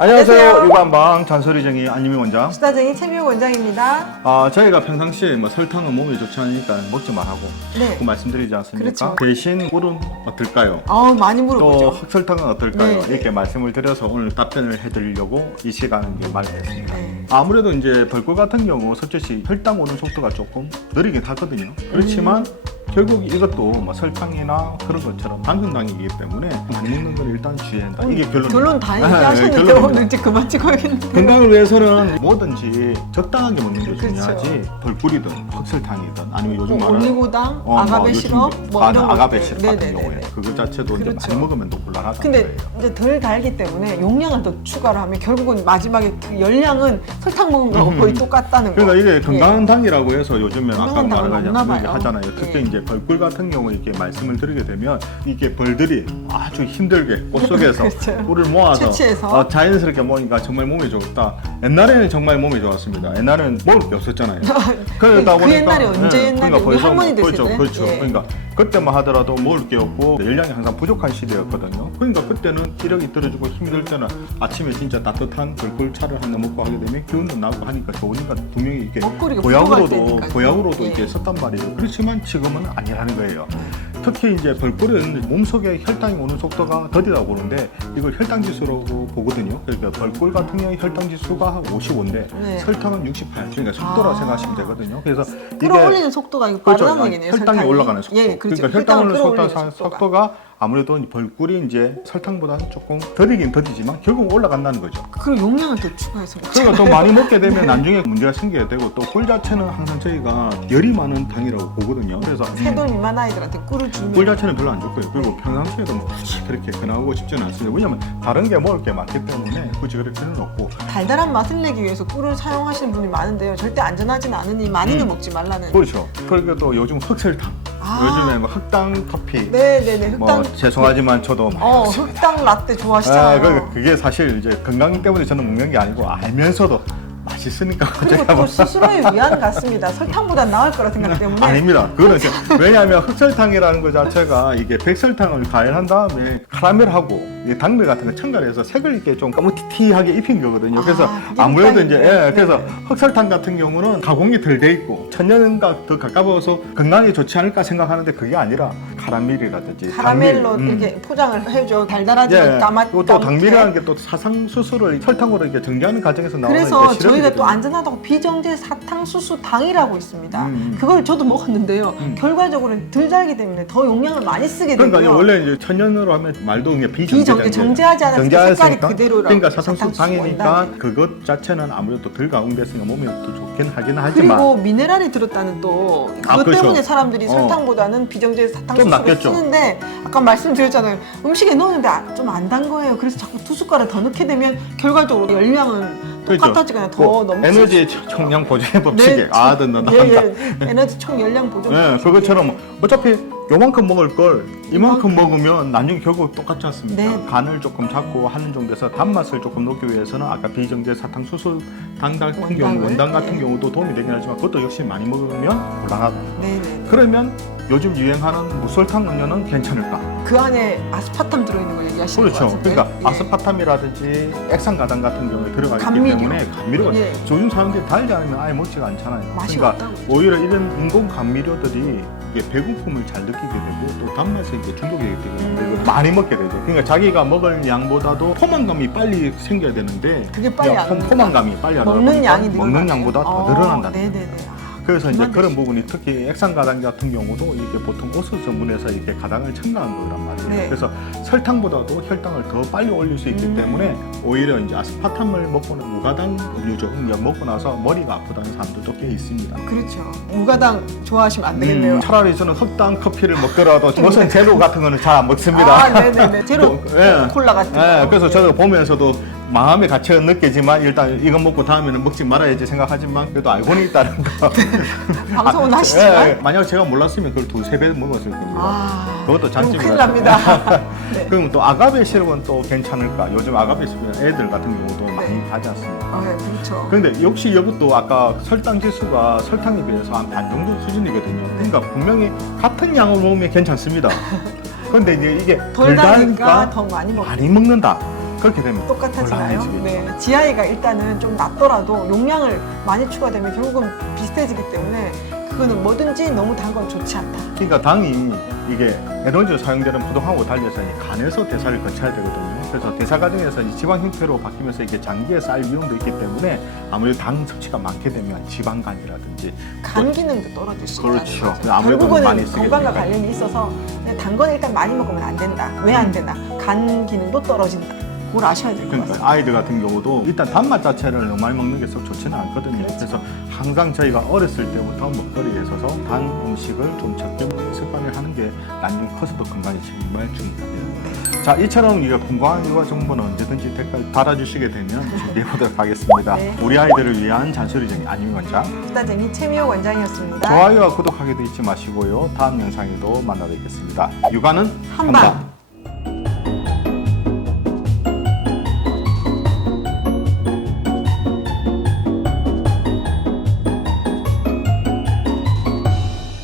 안녕하세요. 유관방 잔소리쟁이 안유미 원장. 수다쟁이 최미호 원장입니다. 저희가 평상시에 설탕은 몸에 좋지 않으니까 먹지 말라고 네. 말씀드리지 않습니까? 그렇죠. 대신 꿀은 어떨까요? 많이 또 물어보죠. 흑설탕은 어떨까요? 네. 이렇게 말씀을 드려서 오늘 답변을 해드리려고 이 시간을 마련했습니다. 네. 아무래도 이제 벌꿀 같은 경우 솔직히 혈당 오는 속도가 조금 느리긴 하거든요. 그렇지만 결국 이것도 설탕이나 그런 것처럼 당근당이기 때문에 많이 먹는 건 일단 주의해야 한다. 이게 결론 다 얘기하셨는데 결론입니다. 오늘 이제 그만 찍어야겠는데. 건강을 위해서는 뭐든지 적당하게 먹는 게 그렇죠. 중요하지. 벌꿀이든 흑설탕이든 아니면 요즘 말하는 올리고당, 아가베 시럽 이런 아가베 것들. 시럽 같은 네네네네. 경우에 그거 자체도 이제 그렇죠. 많이 먹으면 또 곤란하다. 근데 이제 덜 달기 때문에 용량을 더 추가를 하면 결국은 마지막에 그 열량은 설탕 먹은 거하고 거의 똑같다는 거. 그러니까 이게 건강한 당이라고 해서 요즘에 아까 건강한 당은 없나 말하자면 봐요. 이렇게 하잖아요. 특히 네. 이제 벌꿀 같은 경우 이렇게 말씀을 드리게 되면 이게 벌들이 아주 힘들게 꽃 속에서 그렇죠. 꿀을 모아서 채취해서. 자연스럽게 먹으니까 정말 몸에 좋다. 옛날에는 정말 몸에 좋았습니다. 옛날에는 먹을 게 없었잖아요. 그러다 그 옛날에 언제 옛날에 그러니까 우리 벌써 할머니 되실 그렇죠, 때? 그렇죠. 예. 그러니까 그때만 하더라도 먹을 게 없고 열량이 항상 부족한 시대였거든요. 그러니까 그때는 기력이 떨어지고 힘들 때는 아침에 진짜 따뜻한 벌꿀차를 한 잔 먹고 하게 되면 기운도 나고 하니까 좋으니까 분명히 이렇게 먹거리가 부족할 보약으로도 때니까요. 예. 이렇게 썼단 말이에요. 그렇지만 지금은 아니라는 거예요. 특히 이제 벌꿀은 몸속에 혈당이 오는 속도가 더디다 보는데 이걸 혈당 지수라고 보거든요. 그러니까 벌꿀 같은 경우 혈당 지수가 55인데 네. 설탕은 68. 그러니까 속도라 생각하시면 되거든요. 그래서 끌어올리는 속도가 이거 그렇죠. 빠르다는 얘기네요. 혈당이 올라가는 속도. 예, 그렇죠. 그러니까 혈당 올라가는 끌어올리는 속도가 아무래도 벌꿀이 이제 설탕보다는 조금 더디긴 더디지만 결국 올라간다는 거죠. 그 용량을 더 추가해서 그러니까 더 많이 먹게 되면 나중에 문제가 생겨야 되고 또 꿀 자체는 항상 저희가 열이 많은 당이라고 보거든요. 그래서 세돌 미만 아이들한테 꿀을 주면 꿀 자체는 별로 안 좋고요. 그리고 평상시에도 뭐 굳이 그렇게 권하고 싶지는 않습니다. 왜냐면 다른 게 먹을 게 많기 때문에 굳이 그럴 필요는 없고. 달달한 맛을 내기 위해서 꿀을 사용하시는 분이 많은데요. 절대 안전하진 않으니 많이는 먹지 말라는. 그렇죠. 그리고 또 요즘 흑설탕, 요즘에 뭐 흑당 커피. 네네네. 뭐 흑당. 죄송하지만 저도 흑당 라떼 좋아하시잖아요. 그게 사실 이제 건강 때문에 저는 먹는 게 아니고 알면서도 맛있으니까 그리고 또 스스로의 위안 같습니다. 설탕보다 나을 거라 생각 때문에. 아닙니다. 그거는 왜냐하면 흑설탕이라는 것 자체가 이게 백설탕을 가열한 다음에 카라멜하고 당면 같은 거 첨가해서 색을 이렇게 좀 까무티티하게 입힌 거거든요. 그래서 아무래도 이제 그래서 흑설탕 같은 경우는 가공이 덜 돼 있고 천연과 더 가까워서 건강에 좋지 않을까 생각하는데 그게 아니라 카라멜이라든지 카라멜로 이렇게 포장을 해줘. 달달하지만 또 당밀이라는 게 또 사상수수를 설탕으로 이렇게 정제하는 과정에서 나오는 그래서 저희가 또 안전하다고 비정제 사탕수수 당이라고 있습니다. 그걸 저도 먹었는데요. 결과적으로는 덜 달기 때문에 더 용량을 많이 쓰게 되고요. 그러니까 원래 이제 천연으로 하면 말도 그냥 비정제, 정제하지 않았으니까 색깔이 그대로라고. 그러니까 사탕수수 사탕수수 당이니까 원단이. 그것 자체는 아무래도 덜 가공됐으니까 몸에 더 좋긴 하긴 하지만 그리고 미네랄이 들었다는 또 그것 그렇죠. 때문에 사람들이 설탕보다는 비정제 좀 사탕수수를 낫겠죠. 쓰는데 아까 말씀드렸잖아요. 음식에 넣었는데 좀 안 단 거예요. 그래서 자꾸 2숟가락 더 넣게 되면 결과적으로 열량은 똑같아지거나 더 넘칠 에너지 총량 보존의 법칙에 듣는다. 에너지 총 열량 보존. 그것처럼 어차피 요만큼 먹을 걸 이만큼 먹으면 나중에 결국 똑같지 않습니까? 네. 간을 조금 잡고 하는 정도에서 단맛을 조금 넣기 위해서는 아까 비정제 사탕수수 당 같은 경우 원당 같은 경우도 도움이 되긴 하지만 그것도 역시 많이 먹으면 곤란하다. 네네. 그러면 요즘 유행하는 무설탕 음료는 괜찮을까? 그 안에 아스파탐 들어있는 거 얘기하시는 것 그렇죠. 같은데. 그러니까 아스파탐이라든지 액상가당 같은 경우에 들어가 있기 감미료. 때문에 감미료가 예. 요즘 사람들이 달지 않으면 아예 먹지가 않잖아요. 맛이 그러니까 없다고. 오히려 이런 인공 감미료들이 이게 배고픔을 잘 느끼게 되고 또 단맛에 이제 중독이 되게 되고 많이 먹게 되죠. 그러니까 자기가 먹을 양보다도 포만감이 빨리 생겨야 되는데 그게 빨리 안 오니까. 포만감이 빨리 안 먹는 오니까 양이 먹는 양보다 더 늘어난다. 네네네. 그래서 이제 그만 그런 드시죠. 부분이 특히 액상가당 같은 경우도 이게 보통 옷을 전문에서 이렇게 가당을 첨가한 거란 말이에요. 네. 그래서 설탕보다도 혈당을 더 빨리 올릴 수 있기 때문에 오히려 이제 아스파탐을 먹고는 무가당 음료죠. 먹고 나서 머리가 아프다는 사람들도 꽤 있습니다. 그렇죠. 무가당 좋아하시면 안 되겠네요. 차라리 저는 흑당 커피를 먹더라도 무슨 제로 같은 거는 잘 안 먹습니다. 네네네. 제로 콜라 같은 거. 그래서 저도 보면서도 마음의 가치가 느끼지만 일단 이거 먹고 다음에는 먹지 말아야지 생각하지만 그래도 알고는 있다는 거. 방송은 하시지만. 만약 제가 몰랐으면 그걸 2-3배 먹었을 겁니다. 그것도 그럼 장점이라서. 큰일 납니다. 네. 그럼 또 아가베 시럽은 또 괜찮을까? 요즘 아가베 시럽은 애들 같은 경우도 많이 가지 않습니까? 네, 그렇죠. 근데 역시 이것도 아까 설탕 지수가 설탕에 비해서 한 반 정도 수준이거든요. 그러니까 분명히 같은 양을 먹으면 괜찮습니다. 근데 이제 이게 덜 다니까 더 많이 먹. 많이 먹는다. 그렇게 되면 똑같아지나요? 곤란해지겠죠. 네. GI가 일단은 좀 낮더라도 용량을 많이 추가되면 결국은 비슷해지기 때문에 그거는 뭐든지 너무 단 건 좋지 않다. 그러니까 당이 이게 에너지로 사용되는 부동하고 달려서 이 간에서 대사를 거쳐야 되거든요. 그래서 대사 과정에서 이 지방 형태로 바뀌면서 이게 장기에 쌓일 위험도 있기 때문에 아무래도 당 섭취가 많게 되면 지방간이라든지 간 기능도 떨어질 수 그렇죠. 있다는 거죠. 아무래도 많이 결국은 쓰게 건강과 되니까. 관련이 있어서 단 거는 일단 많이 먹으면 안 된다. 왜 안 되나? 간 기능도 떨어진다. 뭘 아셔야 될 것 그러니까 같습니다. 아이들 같은 경우도 일단 단맛 자체를 너무 많이 먹는 게 썩 좋지는 않거든요. 그렇죠. 그래서 항상 저희가 어렸을 때부터 먹거리에 있어서 단 음식을 좀 적게 먹는 습관을 하는 게 나중에 커서도 건강에 정말 중요합니다. 자, 이처럼 이거 궁금한 이와 정보는 언제든지 댓글 달아주시게 되면 준비해 보도록 하겠습니다. 네. 우리 아이들을 위한 잔소리쟁이 안유미 원장. 수다쟁이 최미호 원장이었습니다. 좋아요와 구독하기도 잊지 마시고요. 다음 영상에도 만나 뵙겠습니다. 육아는 한방.